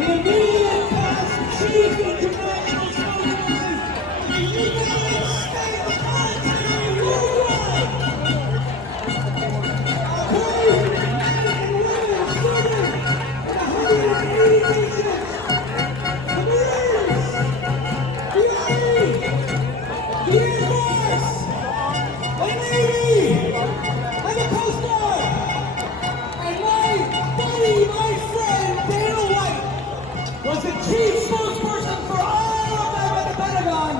the immediate past chief international spokesperson of the United States military worldwide. Our brave men and women serving in 180 nations. The Marines, the Army, the Air Force, the Navy, and the Coast Guard. And my buddy, my friend, Dana White, was the chief spokesperson for all of them at the Pentagon.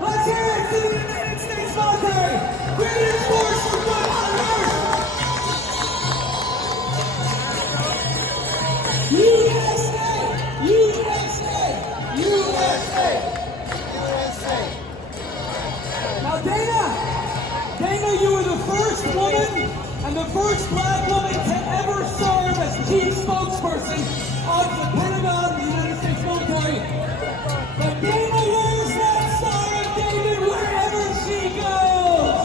Let's hear it to the United States military. Greatest force for good on earth. USA! USA! USA! USA! Now Dana, you were the first woman and the first black woman to ever serve as chief spokesperson of the Pentagon of the United States military. But Dana wears that Star of David wherever she goes.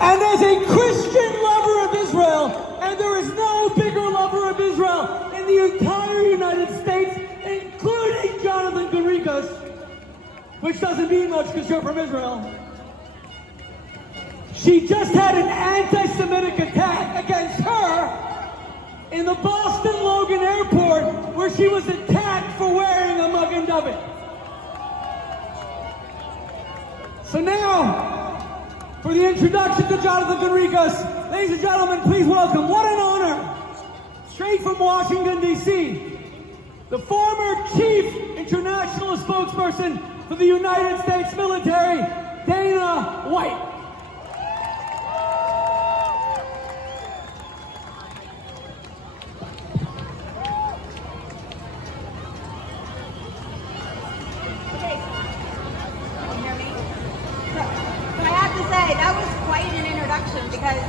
And as a Christian lover of Israel, and there is no bigger lover of Israel in the entire United States, including Jonathan Conricus, which doesn't mean much because you're from Israel. She just had an anti-Semitic attack against her in the Boston Logan Airport, where she was attacked for wearing a Magen David. So now, for the introduction to Jonathan Conricus, ladies and gentlemen, please welcome, what an honor, straight from Washington, D.C., the former chief international spokesperson for the United States military, Dana White. That was quite an introduction because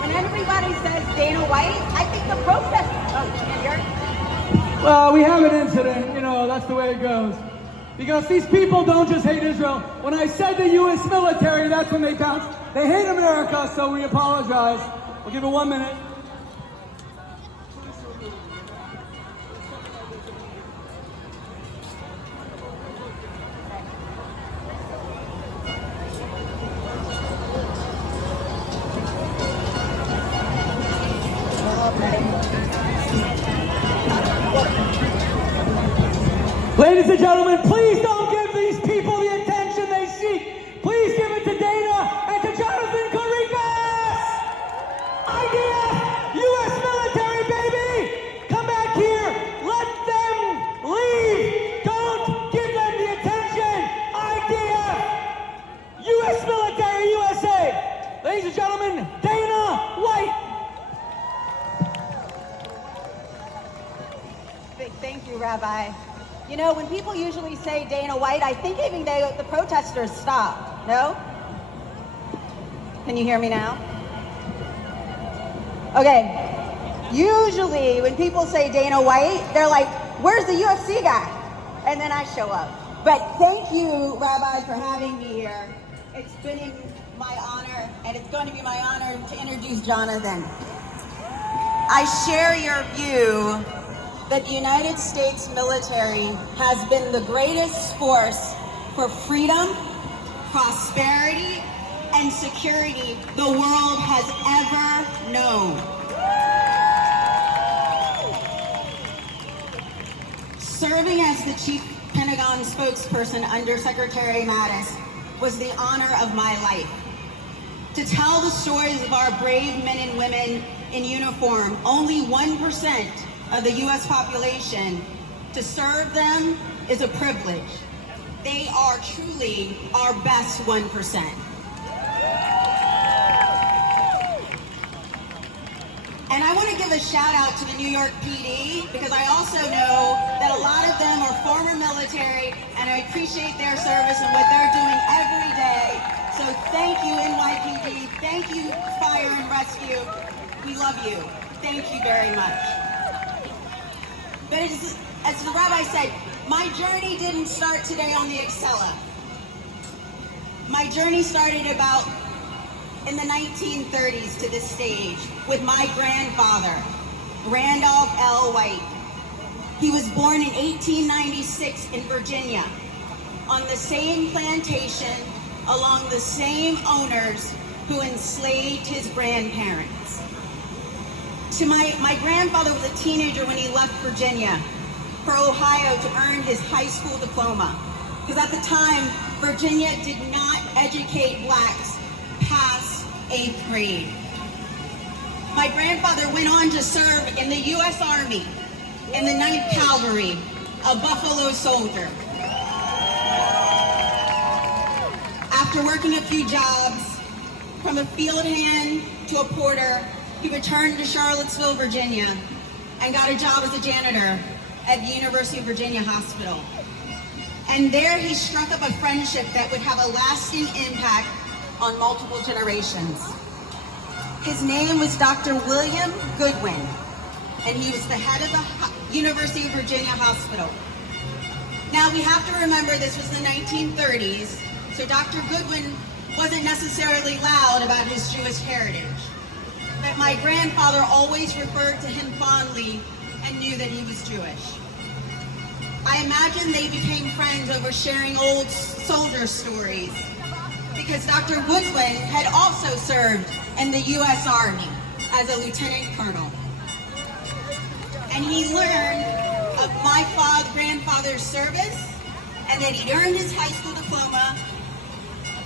when everybody says Dana White, I think the protest. Oh, you can't hear it? Well, we have an incident, that's the way it goes. Because these people don't just hate Israel. When I said the U.S. military, that's when they bounced. They hate America, so we apologize. We'll give it 1 minute. Ladies and gentlemen, please don't give these people the attention they seek. Please give it to Dana and to Jonathan Conricus! IDF, U.S. military, baby! Come back here. Let them leave. Don't give them the attention. IDF, U.S. military, USA. Ladies and gentlemen, Dana White. Thank you, Rabbi. When people usually say Dana White, I think even the protesters stop. No? Can you hear me now? Okay. Usually when people say Dana White, they're like, where's the UFC guy? And then I show up. But thank you, Rabbi, for having me here. It's been my honor, and it's going to be my honor to introduce Jonathan. I share your view that the United States military has been the greatest force for freedom, prosperity, and security the world has ever known. Serving as the chief Pentagon spokesperson under Secretary Mattis was the honor of my life. To tell the stories of our brave men and women in uniform, only 1% of the U.S. population, to serve them is a privilege. They are truly our best 1%. And I want to give a shout out to the New York PD because I also know that a lot of them are former military and I appreciate their service and what they're doing every day. So thank you, NYPD. Thank you, Fire and Rescue. We love you. Thank you very much. But as the rabbi said, my journey didn't start today on the Excella. My journey started about in the 1930s to this stage with my grandfather. Randolph L. White. He was born in 1896 in Virginia, on the same plantation, along the same owners who enslaved his grandparents. My grandfather was a teenager when he left Virginia for Ohio to earn his high school diploma, because at the time, Virginia did not educate blacks past 8th grade. My grandfather went on to serve in the U.S. Army, in the 9th Cavalry, a Buffalo soldier. After working a few jobs, from a field hand to a porter, he returned to Charlottesville, Virginia, and got a job as a janitor at the University of Virginia Hospital. And there he struck up a friendship that would have a lasting impact on multiple generations. His name was Dr. William Goodwin, and he was the head of the University of Virginia Hospital. Now we have to remember this was the 1930s, so Dr. Goodwin wasn't necessarily loud about his Jewish heritage. But my grandfather always referred to him fondly and knew that he was Jewish. I imagine they became friends over sharing old soldier stories, because Dr. Goodwin had also served in the U.S. Army as a lieutenant colonel. And he learned of my grandfather's service, and that he earned his high school diploma,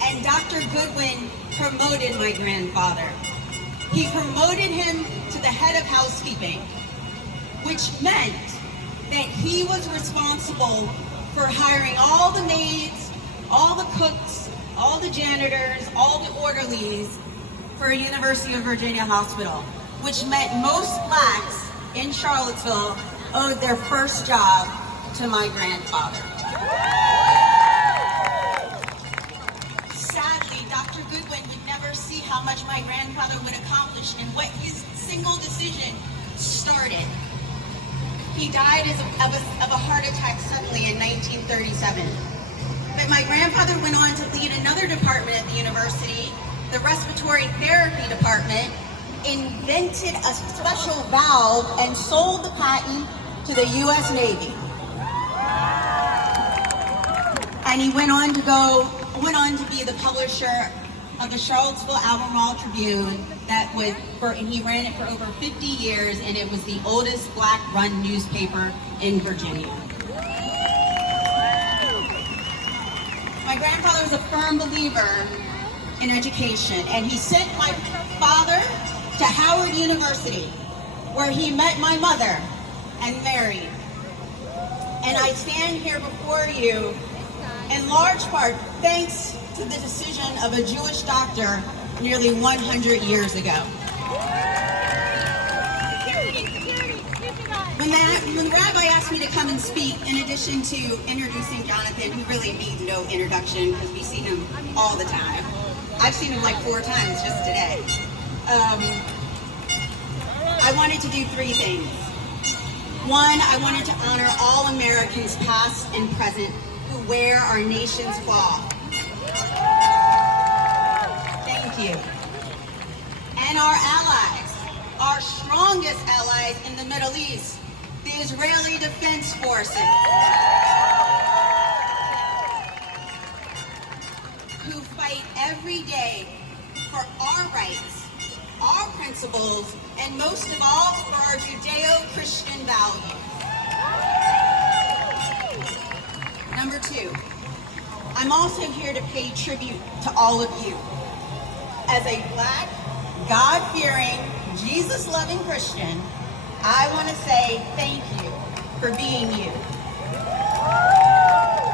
and Dr. Goodwin promoted my grandfather. He promoted him to the head of housekeeping, which meant that he was responsible for hiring all the maids, all the cooks, all the janitors, all the orderlies for a University of Virginia hospital, which meant most blacks in Charlottesville owed their first job to my grandfather. Sadly, Dr. Goodwin would never see how much my grandfather would accomplish and what his single decision started. He died of a heart attack suddenly in 1937. But my grandfather went on to lead another department at the university, the respiratory therapy department, invented a special valve and sold the patent to the U.S. Navy. And he went on to be the publisher of the Charlottesville Albemarle Tribune, and he ran it for over 50 years, and it was the oldest black-run newspaper in Virginia. My grandfather was a firm believer in education, and he sent my father to Howard University, where he met my mother and married. And I stand here before you in large part thanks to the decision of a Jewish doctor nearly 100 years ago. When the rabbi asked me to come and speak, in addition to introducing Jonathan, who really needs no introduction because we see him all the time. I've seen him like 4 times just today. I wanted to do 3 things. One, I wanted to honor all Americans past and present who wear our nation's flag. Thank you. And our allies, our strongest allies in the Middle East, the Israeli Defense Forces, who fight every day for our rights, our principles, and most of all, for our Judeo-Christian values. Number 2, I'm also here to pay tribute to all of you. As a black, God-fearing, Jesus-loving Christian, I want to say thank you for being you.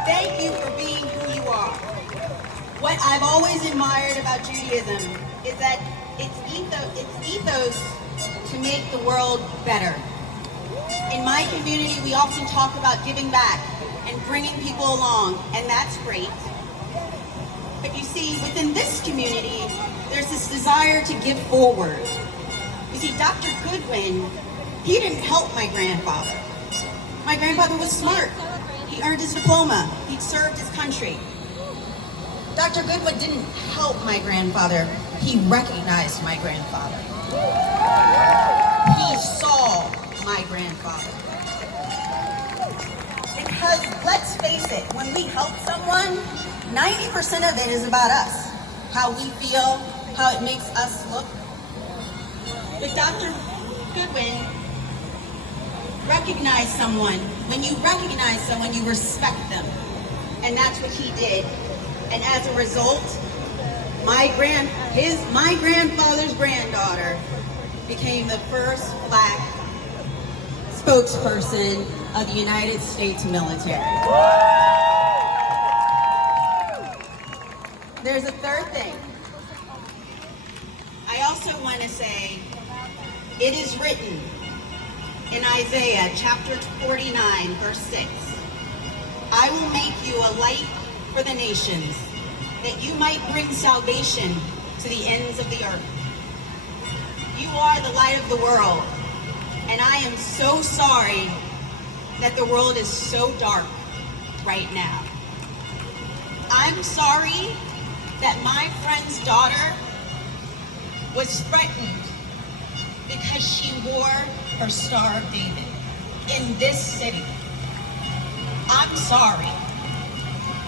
Thank you for being who you are. What I've always admired about Judaism is that its ethos to make the world better. In my community, we often talk about giving back and bringing people along, and that's great. But you see, within this community, there's this desire to give forward. You see, Dr. Goodwin, he didn't help my grandfather. My grandfather was smart. He earned his diploma. He'd served his country. Dr. Goodwin didn't help my grandfather. He recognized my grandfather. He saw 90% of it is about us, how we feel, how it makes us look. But Dr. Goodwin recognized someone. When you recognize someone, you respect them. And that's what he did. And as a result, my grandfather's granddaughter became the first Black spokesperson of the United States military. There's a third thing. I also want to say, it is written in Isaiah chapter 49, verse 6, I will make you a light for the nations, that you might bring salvation to the ends of the earth. You are the light of the world, and I am so sorry that the world is so dark right now. I'm sorry that my friend's daughter was threatened because she wore her Star of David in this city. I'm sorry,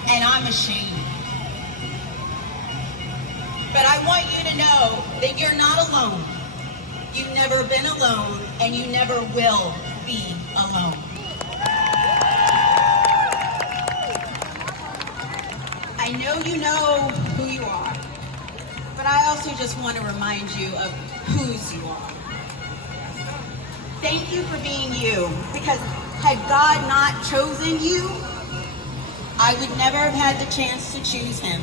and I'm ashamed. But I want you to know that you're not alone. You've never been alone, and you never will be alone. I know you know who you are, but I also just want to remind you of whose you are. Thank you for being you, because had God not chosen you, I would never have had the chance to choose him.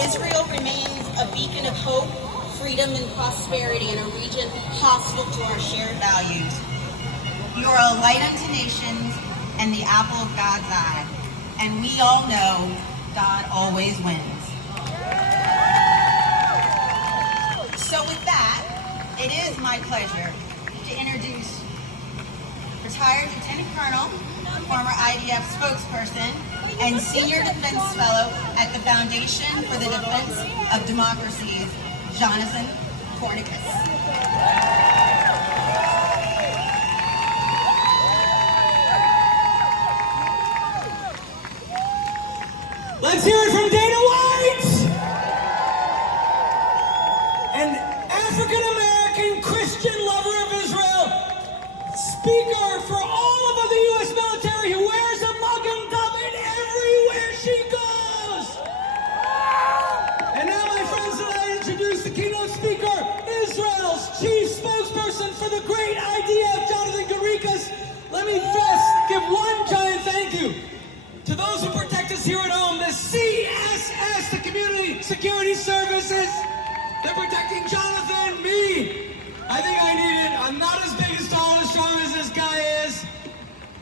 Israel remains a beacon of hope, freedom, and prosperity in a region hostile to our shared values. You are a light unto nations and the apple of God's eye. And we all know God always wins. So with that, it is my pleasure to introduce retired Lieutenant Colonel, former IDF spokesperson, and Senior Defense Fellow at the Foundation for the Defense of Democracies, Jonathan Cornicus. Let's hear it from Dana White! An African-American Christian lover of Israel, speaker for all of the U.S. military who wears a Magen David everywhere she goes! And now, my friends, I introduce the keynote speaker, Israel's chief spokesperson for the great idea, Jonathan Conricus. Let me first give one giant thank you to those who protect us here at home, the CSS, the Community Security Services. They're protecting Jonathan, me. I think I need it. I'm not as big, as tall, as strong as this guy is.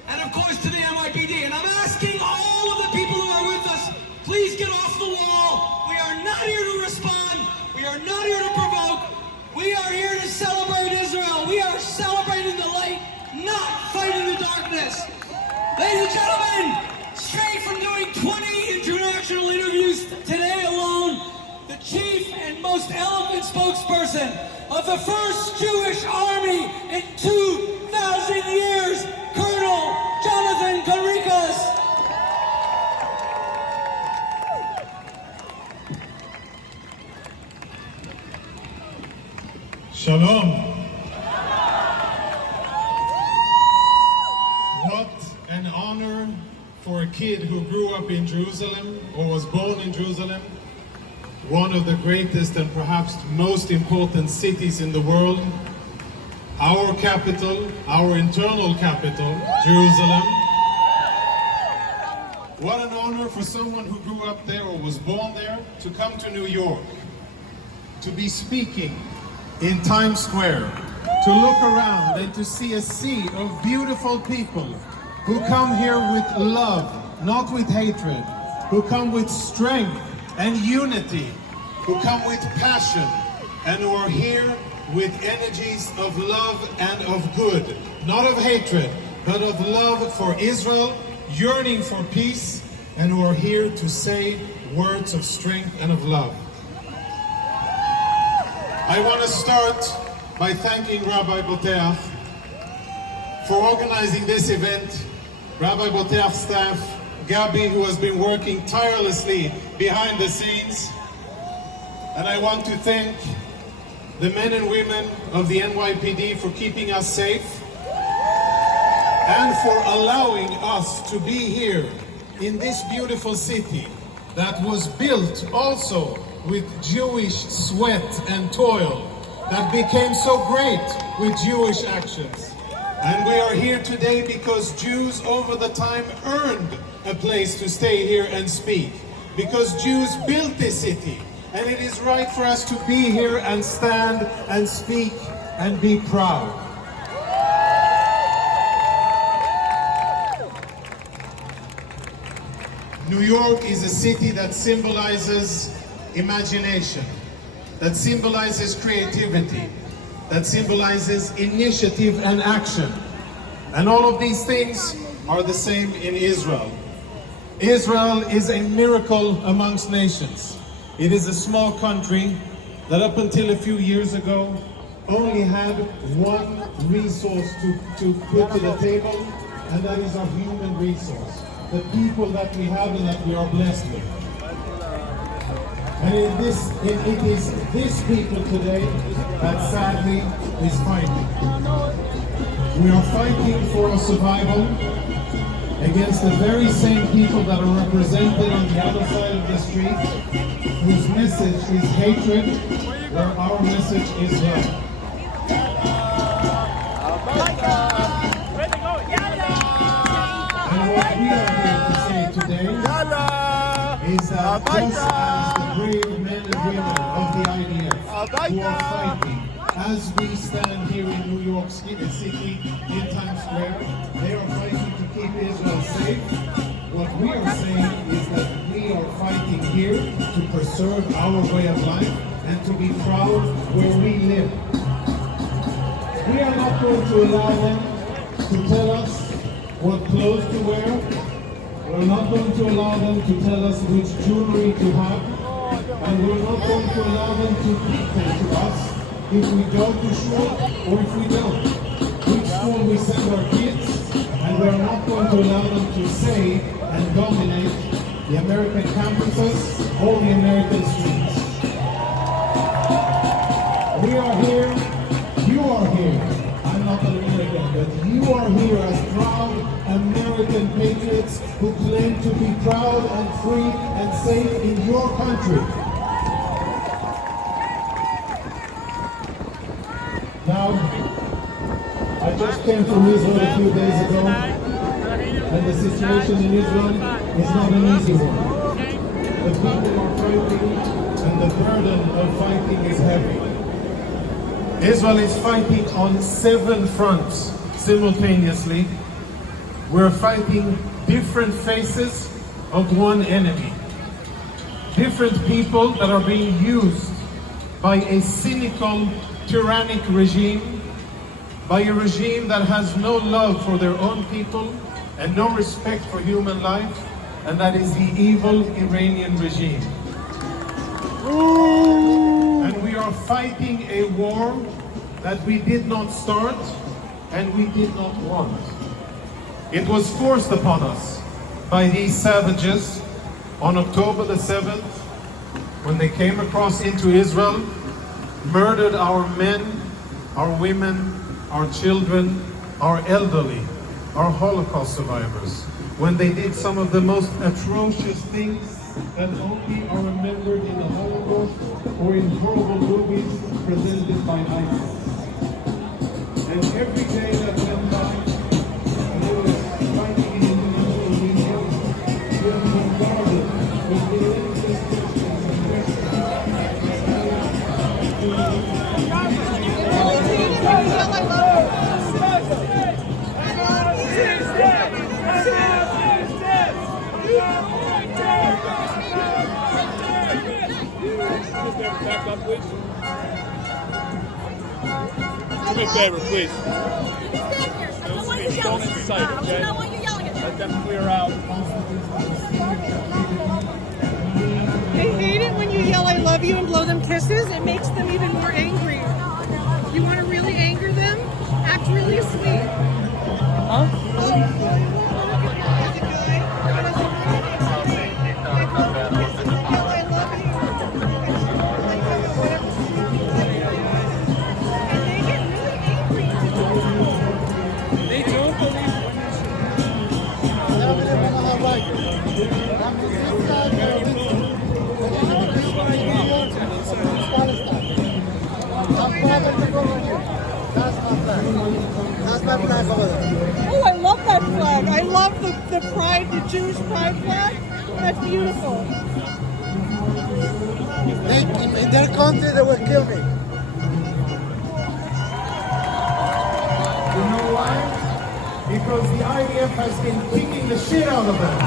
And of course to the NYPD. And I'm asking all of the people who are with us, please get off the wall. We are not here to respond. We are not here to provoke. We are here to celebrate Israel. We are celebrating the light, not fighting the darkness. Ladies and gentlemen, straight from doing 20 international interviews today alone, the chief and most eloquent spokesperson of the first Jewish army in 2,000 years, Colonel Jonathan Conricus. Shalom. What an honor for a kid who grew up in Jerusalem or was born in Jerusalem, one of the greatest and perhaps most important cities in the world, our capital, our internal capital, Jerusalem. What an honor for someone who grew up there or was born there to come to New York, to be speaking in Times Square, to look around and to see a sea of beautiful people who come here with love, not with hatred, who come with strength and unity, who come with passion, and who are here with energies of love and of good, not of hatred, but of love for Israel, yearning for peace, and who are here to say words of strength and of love. I want to start by thanking Rabbi Boteach for organizing this event, Rabbi Boteach's staff, Gabi, who has been working tirelessly behind the scenes. And I want to thank the men and women of the NYPD for keeping us safe and for allowing us to be here in this beautiful city that was built also with Jewish sweat and toil, that became so great with Jewish actions. And we are here today because Jews over the time earned a place to stay here and speak, because Jews built this city, and it is right for us to be here and stand and speak and be proud. New York is a city that symbolizes imagination, that symbolizes creativity, that symbolizes initiative and action. And all of these things are the same in Israel. Israel is a miracle amongst nations. It is a small country that up until a few years ago only had one resource to put to the table, and that is our human resource, the people that we have and that we are blessed with. And it is this people today that sadly is fighting. We are fighting for our survival against the very same people that are represented on the other side of the street, whose message is hatred, where our message is love. And what we are here to say today is that just as the brave men and women of the IDF who are fighting, as we stand here in New York City, in Times Square, they are fighting to keep Israel safe. What we are saying is that we are fighting here to preserve our way of life and to be proud where we live. We are not going to allow them to tell us what clothes to wear. We're not going to allow them to tell us which jewelry to have. And we're not going to allow them to dictate to us if we go to school or if we don't. Which school we send our kids, and we're not going to allow them to say and dominate the American campuses or the American streets. We are here, you are here. I'm not an American, but you are here as proud American patriots who claim to be proud and free and safe in your country. Now, I just came from Israel a few days ago, and the situation in Israel is not an easy one. The people are fighting, and the burden of fighting is heavy. Israel is fighting on 7 fronts simultaneously. We're fighting different faces of one enemy. Different people that are being used by a cynical, tyrannic regime, by a regime that has no love for their own people and no respect for human life, and that is the evil Iranian regime. And we are fighting a war that we did not start and we did not want. It was forced upon us by these savages on October the 7th, when they came across into Israel, murdered our men, our women, our children, our elderly, our Holocaust survivors, when they did some of the most atrocious things that only are remembered in the Holocaust or in horrible movies presented by ISIS. And every day that went by, they were fighting in international media, we have been bombarded with relentless questions and Back up, please. Do me a favor, please. Don't incite, okay? Let them clear out. They hate it when you yell "I love you" and blow them kisses. It makes them even more angry. You want to really anger them? Act really sweet. Me too. That's my flag over there. Oh, I love that flag. I love the pride, the Jewish pride flag. That's beautiful. In their country, they will kill me. You know why? Because the IDF has been kicking the shit out of them.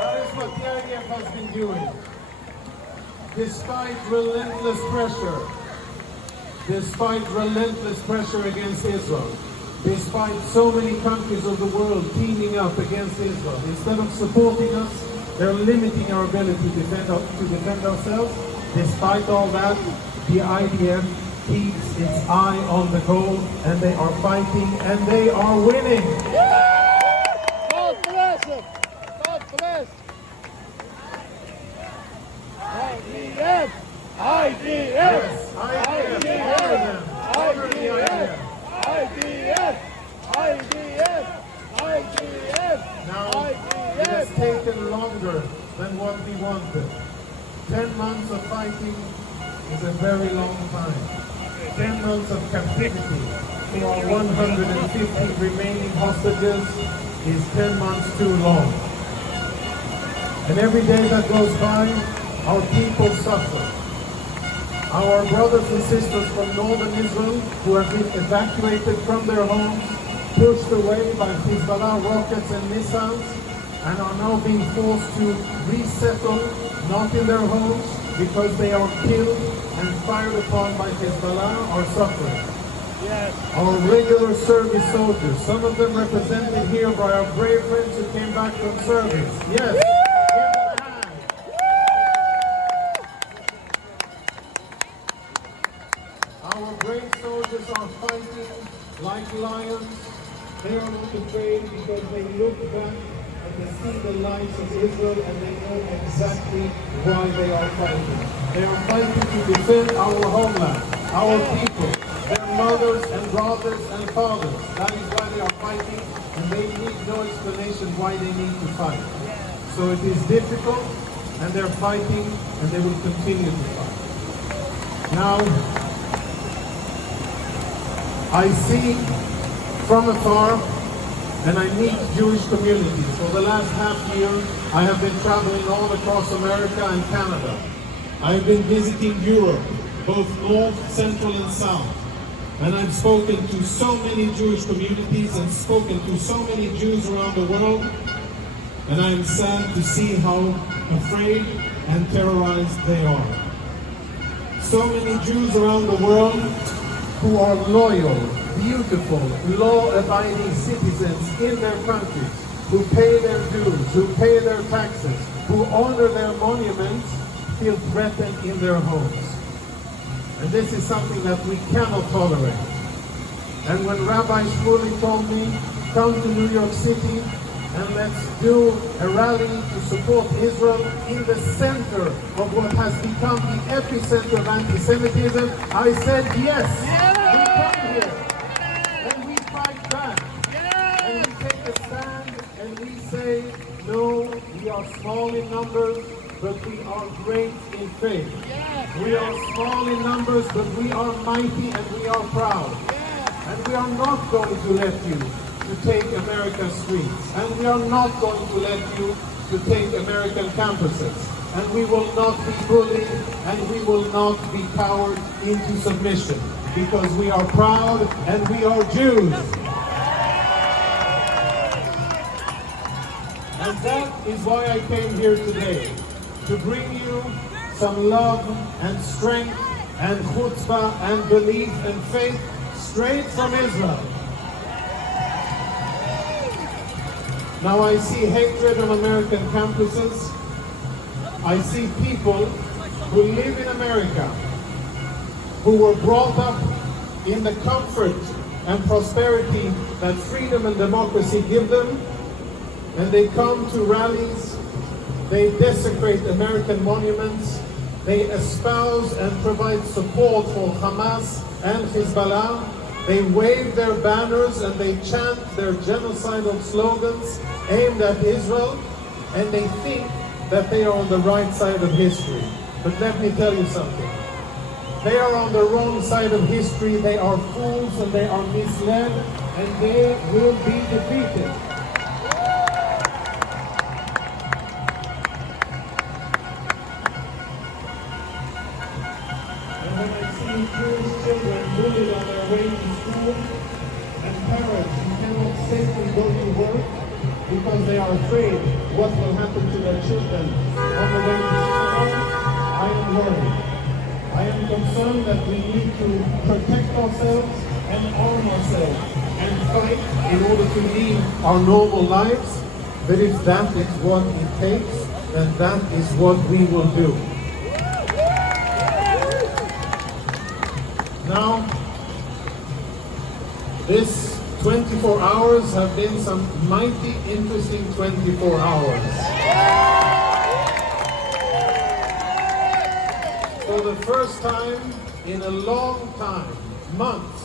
That is what the IDF has been doing. Despite relentless pressure against Israel, despite so many countries of the world teaming up against Israel, instead of supporting us, they're limiting our ability to defend ourselves. Despite all that, the IDF keeps its eye on the goal, and they are fighting, and they are winning. God bless them. God bless. IDF! IDF! IDF! IDF! IDF! IDF! Now, it has taken longer than what we wanted. 10 months of fighting is a very long time. 10 months of captivity for our 150 remaining hostages is 10 months too long. And every day that goes by, our people suffer. Our brothers and sisters from northern Israel who have been evacuated from their homes, pushed away by Hezbollah rockets and missiles, and are now being forced to resettle, not in their homes, because they are killed and fired upon by Hezbollah, are suffering. Yes. Our regular service soldiers, some of them represented here by our brave friends who came back from service. Yes. Give them a hand. Our brave soldiers are fighting like lions. They are not afraid because they look back and they see the lives of Israel and they know exactly why they are fighting. They are fighting to defend our homeland, our people, their mothers and brothers and fathers. That is why they are fighting, and they need no explanation why they need to fight. So it is difficult, and they're fighting, and they will continue to fight. Now, I see from afar, and I meet Jewish communities. For the last half year, I have been traveling all across America and Canada. I've been visiting Europe, both North, Central, and South. And I've spoken to so many Jewish communities and spoken to so many Jews around the world. And I am sad to see how afraid and terrorized they are. So many Jews around the world who are loyal, beautiful, law-abiding citizens in their countries, who pay their dues, who pay their taxes, who honor their monuments, feel threatened in their homes. And this is something that we cannot tolerate. And when Rabbi Shmuley told me, come to New York City and let's do a rally to support Israel in the center of what has become the epicenter of anti-Semitism, I said yes. We come here and we fight back. And we take a stand and we say, no, we are small in numbers, but we are great in faith. We are small in numbers, but we are mighty and we are proud. And we are not going to let you to take America's streets. And we are not going to let you to take American campuses. And we will not be bullied and we will not be cowered into submission. Because we are proud and we are Jews. And that is why I came here today. To bring you some love and strength and chutzpah and belief and faith straight from Israel. Now I see hatred on American campuses. I see people who live in America who were brought up in the comfort and prosperity that freedom and democracy give them, and they come to rallies, they desecrate American monuments, they espouse and provide support for Hamas and Hezbollah, they wave their banners and they chant their genocidal slogans aimed at Israel, and they think that they are on the right side of history. But let me tell you something. They are on the wrong side of history, they are fools and they are misled, and they will be defeated. And when I see Jewish children bullied on their way to school, and parents who cannot safely go to work because they are afraid what will happen to their children on the way to school, I am worried. I am concerned that we need to protect ourselves and arm ourselves and fight in order to lead our normal lives. But if that is what it takes, then that is what we will do. Now, this 24 hours have been some mighty interesting 24 hours. For the first time in a long time, months,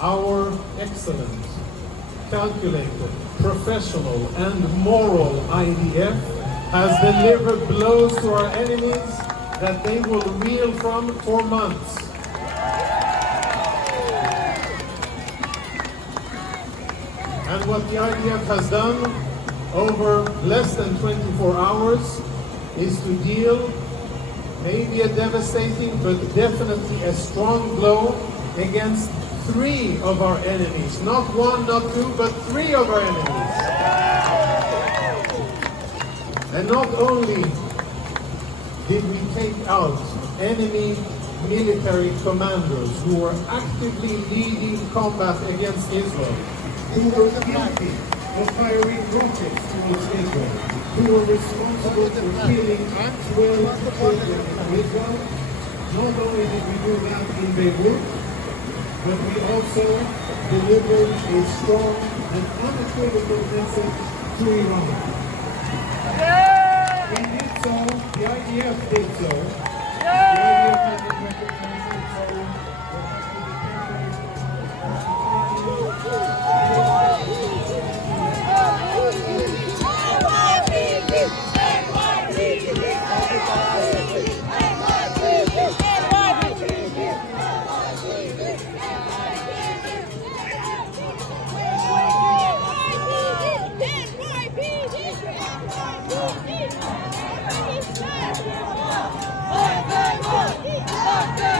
our excellent, calculated, professional, and moral IDF has delivered blows to our enemies that they will reel from for months. And what the IDF has done over less than 24 hours is to deal maybe a devastating, but definitely a strong blow against 3 of our enemies. Not 1, not 2, but 3 of our enemies. And not only did we take out enemy military commanders who were actively leading combat against Israel, who were guilty of firing rockets towards Israel, who were responsible for killing 12 children in Israel. Not only did we do that in Beirut, but we also delivered a strong and unequivocal message to Iran. We did so, the IDF did so. The IDF has been recognizing so Let's go!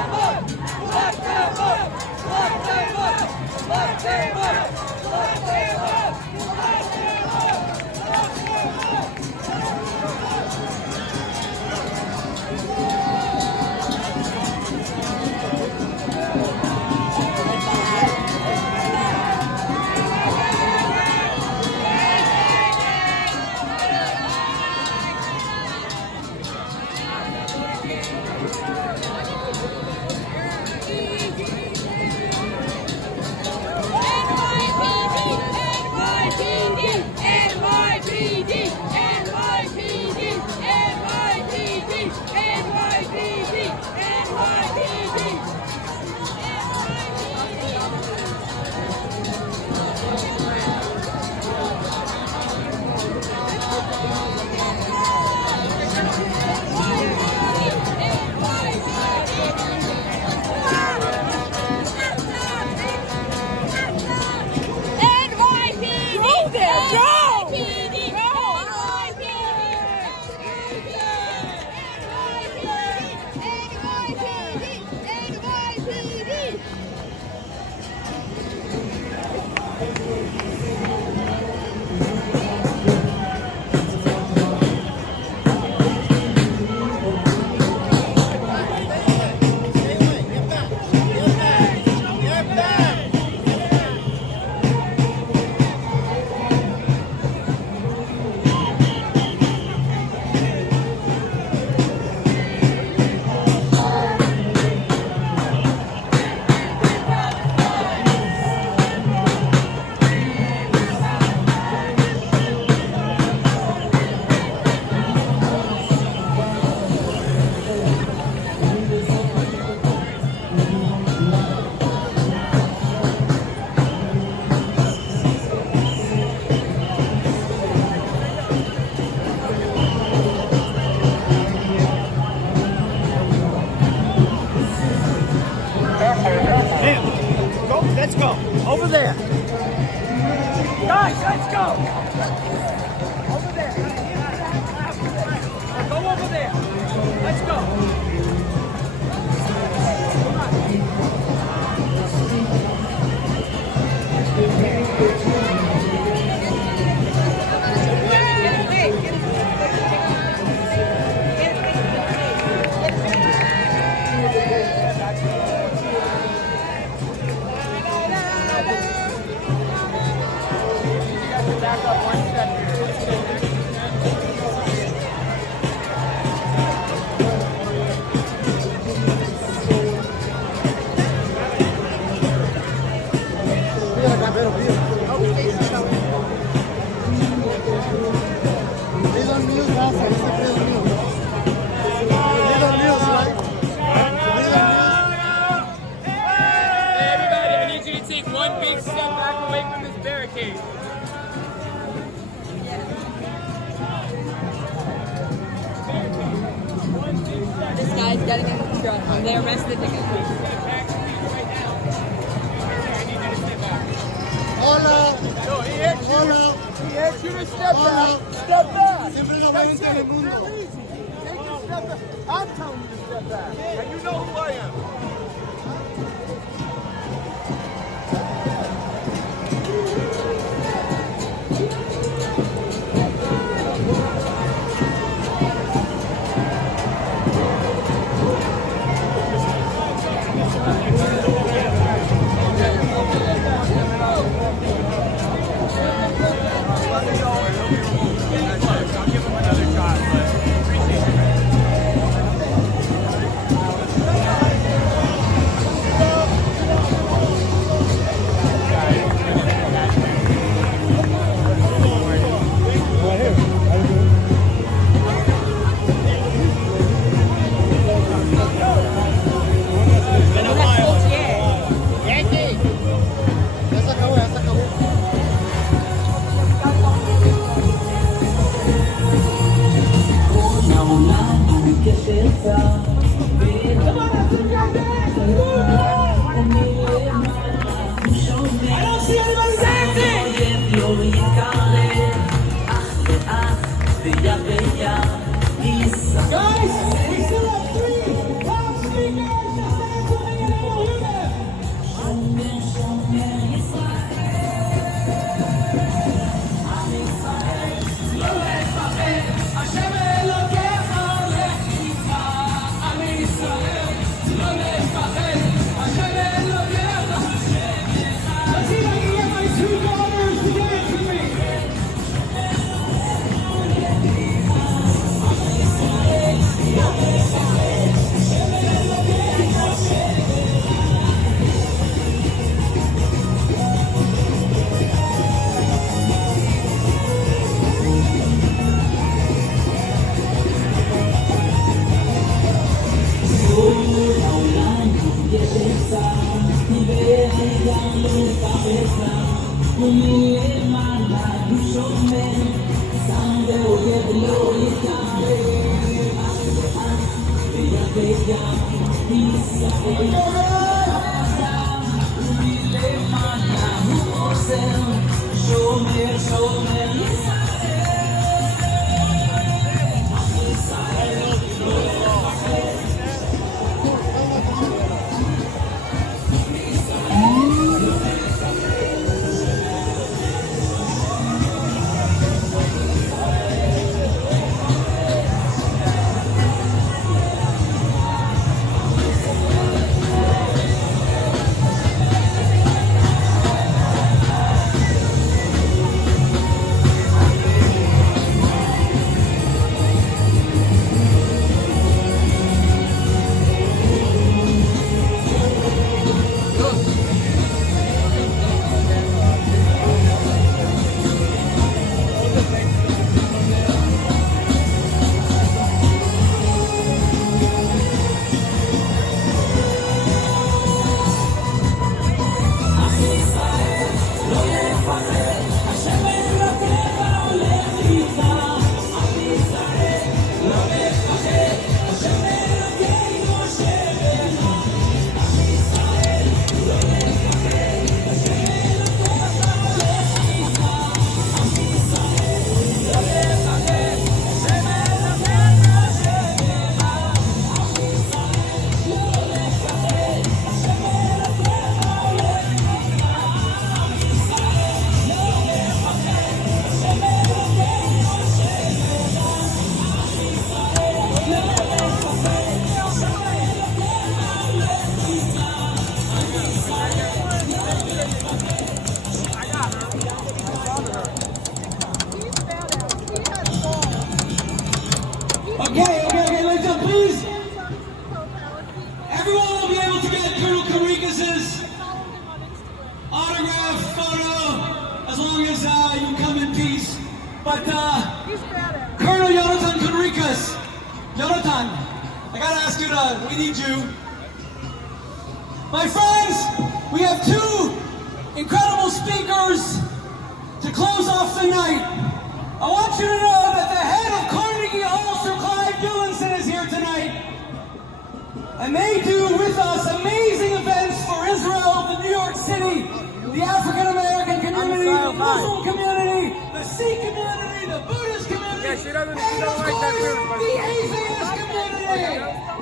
Over there. Go over there. Let's go. Back up one step here. These are news, Rafa. This is news. These are news, right? These are Hey, everybody, I need you to take one big step back away from this barricade. This guy's getting in the truck and they arrested the guy. Hola. He asked you to step back. Step back. Siempre la gente en el mundo. Real easy. Take a step back. I'm telling you to step back. And you know who I am. I'll give him another shot, but appreciate it. Ya se acabó, ya se acabó. I don't see anybody dancing! Guys, we still have 3 top speakers just dancing and I don't hear them! Let's see if I can get my 2 daughters to dance with me! But Colonel Jonathan Conricus, Jonathan, I gotta ask you we need you. My friends, we have two incredible speakers to close off the night. I want you to know that the head of Carnegie Hall, Sir Clive Dillonson, is here tonight. And they do with us amazing events for Israel, the New York City, the African American community, the Muslim community, the Sikh community, the Buddhist community, and of course, the atheist community.